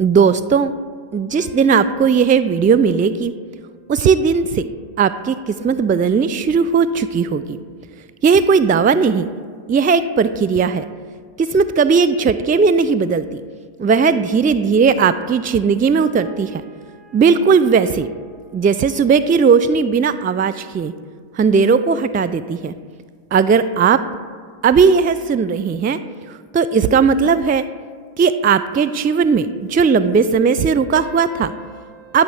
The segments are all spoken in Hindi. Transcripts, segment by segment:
दोस्तों, जिस दिन आपको यह वीडियो मिलेगी उसी दिन से आपकी किस्मत बदलनी शुरू हो चुकी होगी। यह कोई दावा नहीं, यह एक प्रक्रिया है। किस्मत कभी एक झटके में नहीं बदलती, वह धीरे धीरे आपकी जिंदगी में उतरती है। बिल्कुल वैसे जैसे सुबह की रोशनी बिना आवाज किए अंधेरों को हटा देती है। अगर आप अभी यह सुन रहे हैं तो इसका मतलब है कि आपके जीवन में जो लंबे समय से रुका हुआ था, अब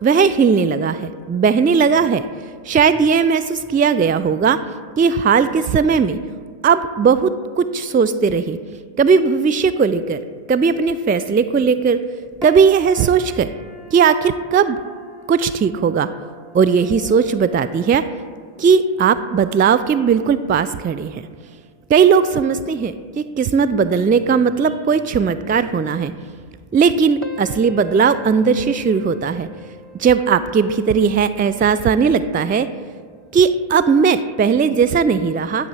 वह हिलने लगा है, बहने लगा है। शायद यह महसूस किया गया होगा कि हाल के समय में अब बहुत कुछ सोचते रहे, कभी भविष्य को लेकर, कभी अपने फैसले को लेकर, कभी यह सोचकर कि आखिर कब कुछ ठीक होगा। और यही सोच बताती है कि आप बदलाव के बिल्कुल पास खड़े हैं। कई लोग समझते हैं कि किस्मत बदलने का मतलब कोई चमत्कार होना है, लेकिन असली बदलाव अंदर से शुरू होता है। जब आपके भीतर यह एहसास आने लगता है कि अब मैं पहले जैसा नहीं रहा,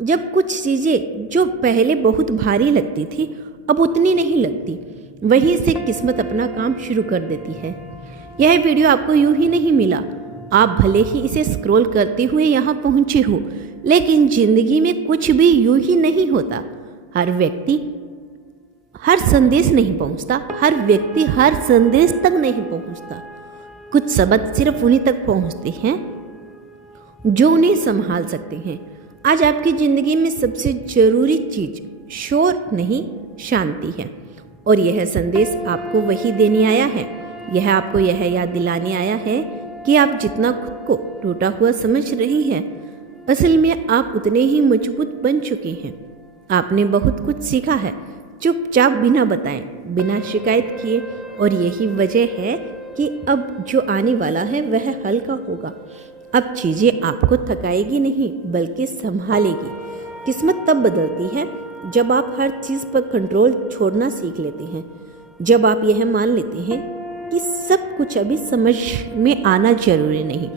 जब कुछ चीज़ें जो पहले बहुत भारी लगती थी अब उतनी नहीं लगती, वहीं से किस्मत अपना काम शुरू कर देती है। यह वीडियो आपको यूं ही नहीं मिला। आप भले ही इसे स्क्रॉल करते हुए यहाँ पहुँचे हो, लेकिन जिंदगी में कुछ भी यूं ही नहीं होता। हर व्यक्ति हर संदेश नहीं पहुंचता, हर व्यक्ति हर संदेश तक नहीं पहुंचता। कुछ शब्द सिर्फ उन्हीं तक पहुंचते हैं जो उन्हें संभाल सकते हैं। आज आपकी जिंदगी में सबसे जरूरी चीज शोर नहीं, शांति है। और यह संदेश आपको वही देने आया है। यह आपको यह याद दिलाने आया है कि आप जितना खुद को टूटा हुआ समझ रही हैं, असल में आप उतने ही मजबूत बन चुके हैं। आपने बहुत कुछ सीखा है, चुपचाप बिना बताए, बिना शिकायत किए। और यही वजह है कि अब जो आने वाला है वह हल्का होगा। अब चीज़ें आपको थकाएगी नहीं, बल्कि संभालेगी। किस्मत तब बदलती है जब आप हर चीज़ पर कंट्रोल छोड़ना सीख लेते हैं, जब आप यह मान लेते हैं कि सब कुछ अभी समझ में आना जरूरी नहीं।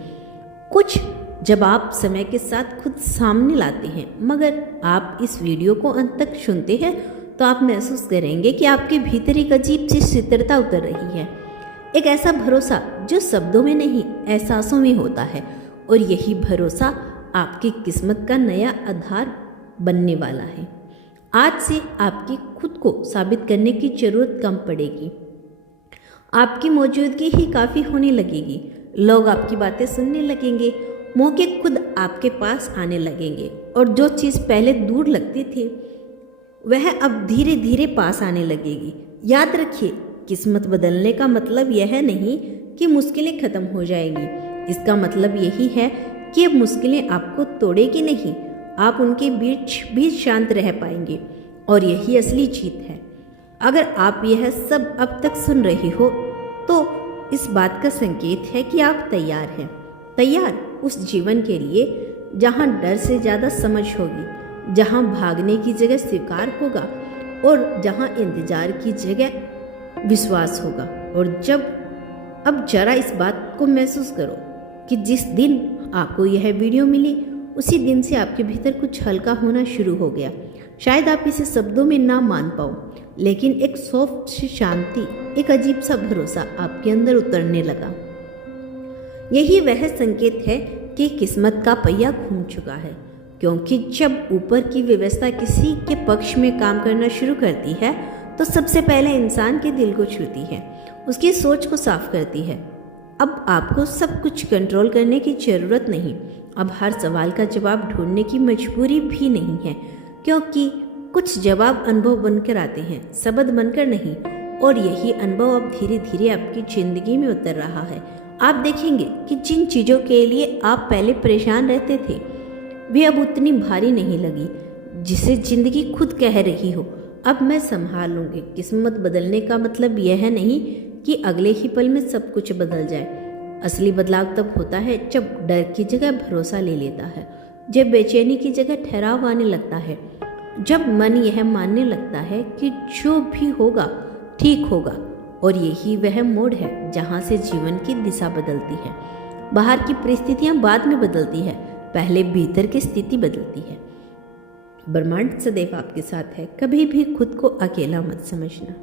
कुछ जब आप समय के साथ खुद सामने लाते हैं। मगर आप इस वीडियो को अंत तक सुनते हैं तो आप महसूस करेंगे कि आपके भीतर एक अजीब सी स्थिरता उतर रही है, एक ऐसा भरोसा जो शब्दों में नहीं, एहसासों में होता है। और यही भरोसा आपकी किस्मत का नया आधार बनने वाला है। आज से आपकी खुद को साबित करने की जरूरत कम पड़ेगी। आपकी मौजूदगी ही काफ़ी होने लगेगी। लोग आपकी बातें सुनने लगेंगे, मौके खुद आपके पास आने लगेंगे। और जो चीज़ पहले दूर लगती थी वह अब धीरे धीरे पास आने लगेगी। याद रखिए, किस्मत बदलने का मतलब यह नहीं कि मुश्किलें खत्म हो जाएंगी। इसका मतलब यही है कि अब मुश्किलें आपको तोड़ेगी नहीं, आप उनके बीच भी शांत रह पाएंगे। और यही असली जीत है। अगर आप यह सब अब तक सुन रहे हो तो इस बात का संकेत है कि आप तैयार हैं। तैयार उस जीवन के लिए जहां डर से ज़्यादा समझ होगी, जहां भागने की जगह स्वीकार होगा और जहां इंतजार की जगह विश्वास होगा। और अब जरा इस बात को महसूस करो कि जिस दिन आपको यह वीडियो मिली उसी दिन से आपके भीतर कुछ हल्का होना शुरू हो गया। शायद आप इसे शब्दों में ना मान पाओ, लेकिन एक सॉफ्ट सी शांति, एक अजीब सा भरोसा आपके अंदर उतरने लगा। यही वह संकेत है कि किस्मत का पहिया घूम चुका है। क्योंकि जब ऊपर की व्यवस्था किसी के पक्ष में काम करना शुरू करती है तो सबसे पहले इंसान के दिल को छूती है, उसकी सोच को साफ करती है। अब आपको सब कुछ कंट्रोल करने की जरूरत नहीं। अब हर सवाल का जवाब ढूंढने की मजबूरी भी नहीं है, क्योंकि कुछ जवाब अनुभव बनकर आते हैं, शब्द बनकर नहीं। और यही अनुभव अब धीरे धीरे आपकी जिंदगी में उतर रहा है। आप देखेंगे कि जिन चीज़ों के लिए आप पहले परेशान रहते थे वे अब उतनी भारी नहीं लगी। जिसे जिंदगी खुद कह रही हो, अब मैं संभाल लूँगी। किस्मत बदलने का मतलब यह नहीं कि अगले ही पल में सब कुछ बदल जाए। असली बदलाव तब होता है जब डर की जगह भरोसा ले लेता है, जब बेचैनी की जगह ठहराव आने लगता है, जब मन यह मानने लगता है कि जो भी होगा ठीक होगा। और यही वह मोड़ है जहाँ से जीवन की दिशा बदलती है। बाहर की परिस्थितियाँ बाद में बदलती है, पहले भीतर की स्थिति बदलती है। ब्रह्मांड सदैव आपके साथ है, कभी भी खुद को अकेला मत समझना।